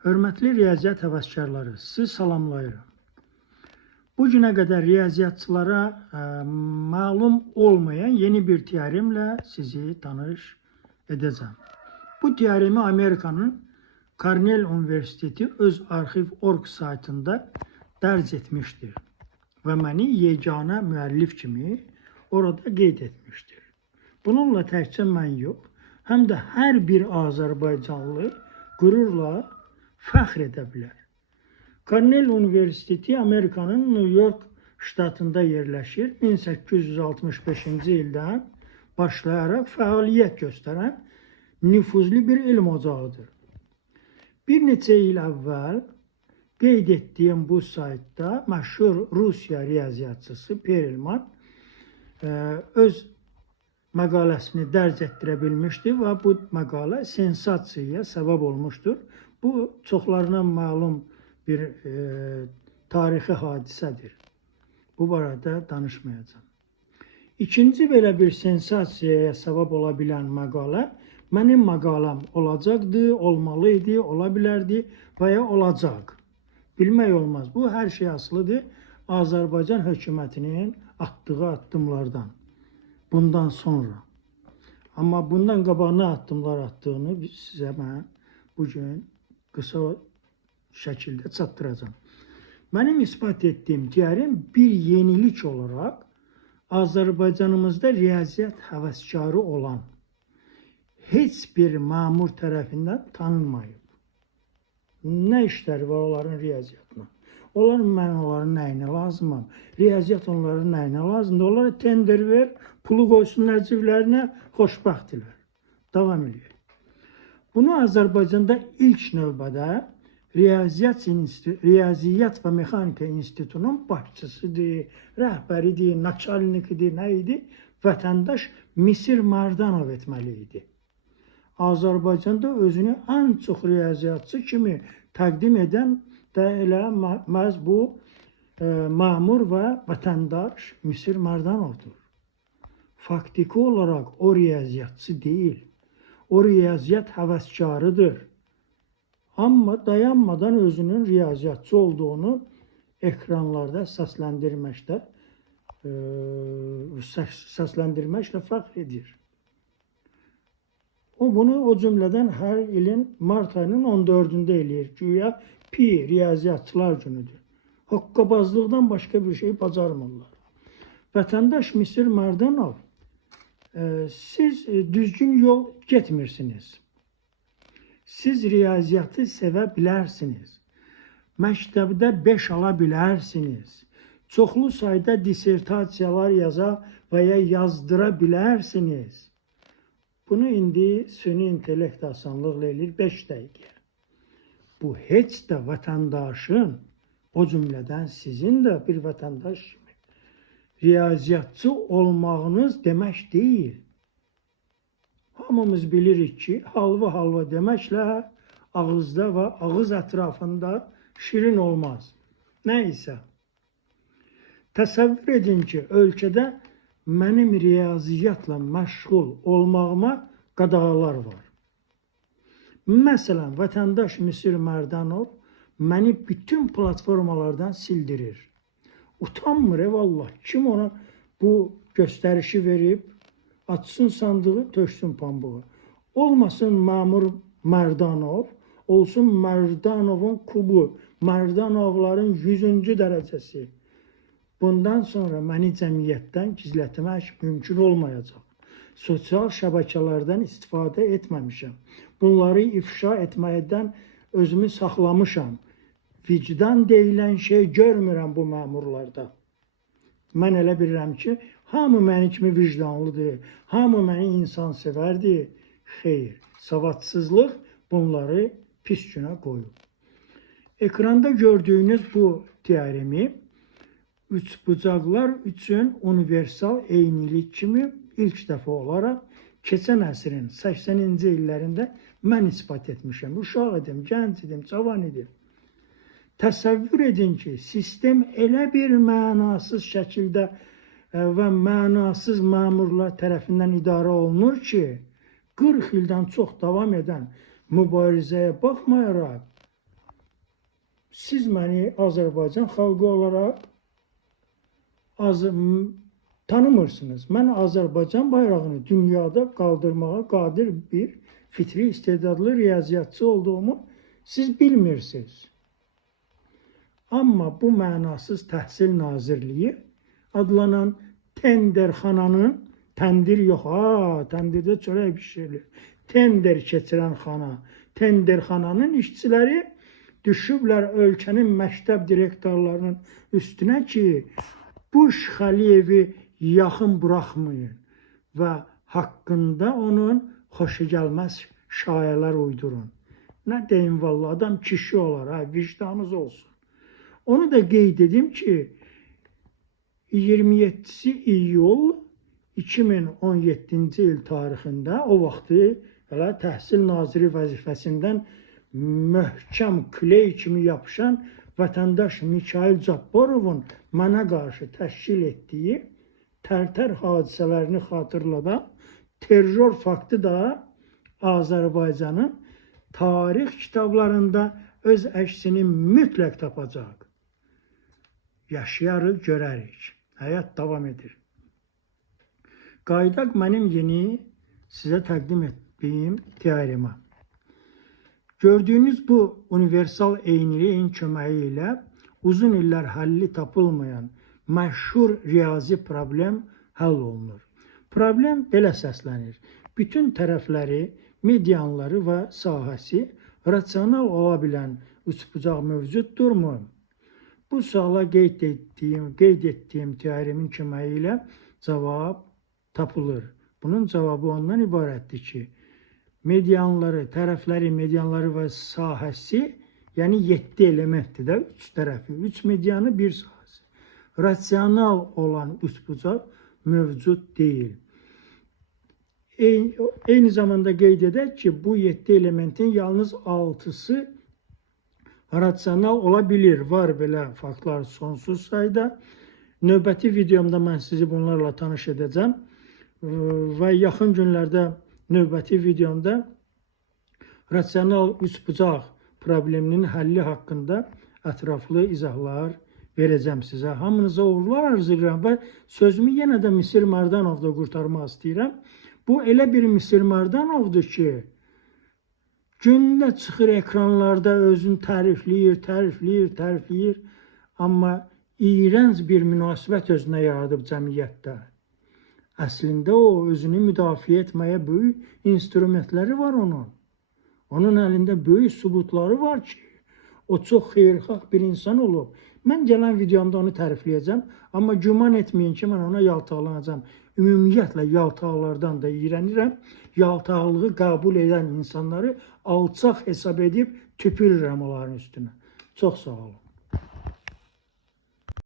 Hörmətli riyaziyyat həvəskarları, sizi salamlayıram. Bu günə qədər riyaziyyatçılara məlum olmayan yeni bir teoremlə sizi tanış edəcəm. Bu teoremi Amerikanın Cornell Universiteti öz arxiv.org saytında dərc etmişdir və məni yeganə müəllif kimi orada qeyd etmişdir. Bununla təkcə mən yox, həm də hər bir Azərbaycanlı qürurla fəxr edə bilər. Cornell Universiteti Amerikanın New York ştatında yerləşir. 1865-ci ildən başlayaraq fəaliyyət göstərən nüfuzlu bir elm ocağıdır. Bir neçə il əvvəl qeyd etdiyim bu saytda məşhur Rusiya riyaziyyatçısı Perelman öz məqaləsini dərc etdirə bilmişdi və bu məqalə sensasiyaya səbəb olmuşdur. Bu çoxlarına məlum bir tarixi hadisədir. Bu barədə danışmayacağım. İkinci belə bir sensasiyaya səbəb ola bilən məqalə mənim məqaləm olacaqdı, olmalıydı, ola bilərdi və ya olacaq. Bilmək olmaz. Bu hər şey asılıdır Azərbaycan hökumətinin atdığı addımlardan. Bundan sonra. Amma bundan qabaq nə addımlar attığını sizə mən bugün qısa şəkildə çatdıracağım. Mənim ispat etdiyim teorem bir yenilik olaraq Azərbaycanımızda riyaziyyat həvəskarı olan heç bir məmur tərəfindən tanınmayıb. Nə işləri var onların riyaziyyatına? Onların nəyinə lazımam? Riyaziyyat onların nəyinə lazımdır? Onlara tender ver, pulu qoysunlar ciblərinə, xoşbəxtdirlər. Davam edir. Bunu Azərbaycanda ilk növbədə Riyaziyyat və Mexanika İnstitutunun başçısıdır, rəhbəridir, naçalnikidir, nə idi? Vətəndaş Misir Mardanov etməli idi. Azərbaycanda özünü ən çox riyaziyyatçı kimi təqdim edən də elə məhz bu məmur və vətəndaş Misir Mardanovdur. Faktiki olaraq o riyaziyyatçı deyil. O riyaziyyat həvəskarıdır. Amma dayanmadan özünün riyaziyyatçı olduğunu ekranlarda səsləndirməklə fəxr edir. Bunu o cümlədən hər ilin mart ayının 14-də eləyir. Güya pi riyaziyyatçılar günüdür. Hoqqabazlıqdan başqa bir şey bacarmırlar. Vətəndaş Misir Mardanov, siz düzgün yol getmirsiniz. Siz riyaziyyatı sevə bilərsiniz. Məktəbdə 5 ala bilərsiniz. Çoxlu sayda dissertasiyalar yaza və ya yazdıra bilərsiniz. Bunu indi süni intellekt asanlıqla eləyir 5 dəqiqə. Bu heç də vətəndaşın, o cümlədən sizin də bir vətəndaş kimi riyaziyyatçı olmağınız demək deyil. Hamımız bilirik ki, halva deməklə ağızda və ağız ətrafında şirin olmaz. Nəysə, təsəvvür edin ki, ölkədə mənim riyaziyyatla məşğul olmağıma qadağalar var. Məsələn, vətəndaş Misir Mardanov məni bütün platformalardan sildirir. Utanmır, evallah. Kim ona bu göstərişi verib, açsın sandığı, töksün pambığı. Olmasın məmur Mardanov, olsun Mardanovun kubu, Mardanovların 100-cü dərəcəsi. Bundan sonra məni cəmiyyətdən gizlətmək mümkün olmayacaq. Sosial şəbəkələrdən istifadə etməmişəm. Bunları ifşa etməkdən özümü saxlamışam. Vicdan deyilən şey görmürəm bu məmurlarda. Mən elə bilirəm ki, hamı məni kimi vicdanlıdır, hamı məni insansevərdir. Xeyr, savadsızlıq bunları pis günə qoyub. Ekranda gördüyünüz bu teoremi üçbucaqlar üçün universal eynilik kimi ilk dəfə olaraq keçən əsrin 80-ci illərində mən ispat etmişəm. Uşaq idim, gənc idim, cavan idim. Təsəvvür edin ki, sistem elə bir mənasız şəkildə və mənasız məmurlar tərəfindən idarə olunur ki, 40 ildən çox davam edən mübarizəyə baxmayaraq siz məni Azərbaycan xalqı olaraq tanımırsınız. Mən Azərbaycan bayrağını dünyada qaldırmağa qadir bir fitri istedadlı riyaziyyatçı olduğumu siz bilmirsiniz. Amma bu mənasız Təhsil Nazirliyi adlanan tenderxananın, təndir yox, təndirdə çörək bişirilir. Tender keçirən xana, tenderxananın işçiləri düşüblər ölkənin məktəb direktorlarının üstünə ki, bu Şəxəliyevi yaxın buraxmayın və haqqında onun xoşagəlməz şayələr uydurun. Nə deyim vallahi, adam kişi olar, vicdanınız olsun. Onu da qeyd edim ki, 27 iyul 2017-ci il tarixində o vaxtı hələ Təhsil Naziri vəzifəsindən möhkəm kley kimi yapışan vətəndaş Mikayıl Cabbarovun mənə qarşı təşkil etdiyi Tərtər hadisələrini xatırladan terror faktı da Azərbaycanın tarix kitablarında öz əksini mütləq tapacaq. Yaşayarıq, görərik. Həyat davam edir. Qaydaq mənim yeni sizə təqdim etdiyim teorema. Gördüyünüz bu universal eyniliyin köməyi ilə uzun illər həlli tapılmayan məşhur riyazi problem həll olunur. Problem belə səslənir. Bütün tərəfləri, medianları və sahəsi rasional ola bilən üçbucaq mövcuddurmu? Bu suala qeyd etdiyim teoremin köməyi ilə cavab tapılır. Bunun cavabı ondan ibarətdir ki, medianları, tərəfləri, medianları və sahəsi, yəni 7 elementdir də, 3 tərəfi, 3 medianı, 1 sahəsi. Rasional olan üçbucaq mövcud deyil. Eyni zamanda qeyd edək ki, bu 7 elementin yalnız 6'sı rasional ola bilir. Var belə faktlar sonsuz sayda. Növbəti videomda mən sizi bunlarla tanış edəcəm. Və yaxın günlərdə növbəti videomda rasional üçbucaq probleminin həlli haqqında ətraflı izahlar verəcəm sizə. Hamınıza uğurlar arzulayıram və sözümü yenə də Misir Mardanovda qurtarmaq istəyirəm. Bu elə bir Misir Mardanovdur ki, gündə çıxır ekranlarda özünü tərifləyir, amma iğrənc bir münasibət özünə yaradıb cəmiyyətdə. Əslində o özünü müdafiə etməyə böyük instrumentləri var onun. Onun əlində böyük sübutları var ki, o çox xeyirxah bir insan olub. Mən gələn videomda onu tərifləyəcəm, amma güman etməyin ki, mən ona yaltaqlanacağam. Ümumiyyətlə yaltaqlardan da iğrənirəm. Yaltaqlığı qəbul edən insanları alçaq hesab edib tüpürürəm onların üstünə. Çox sağ olun.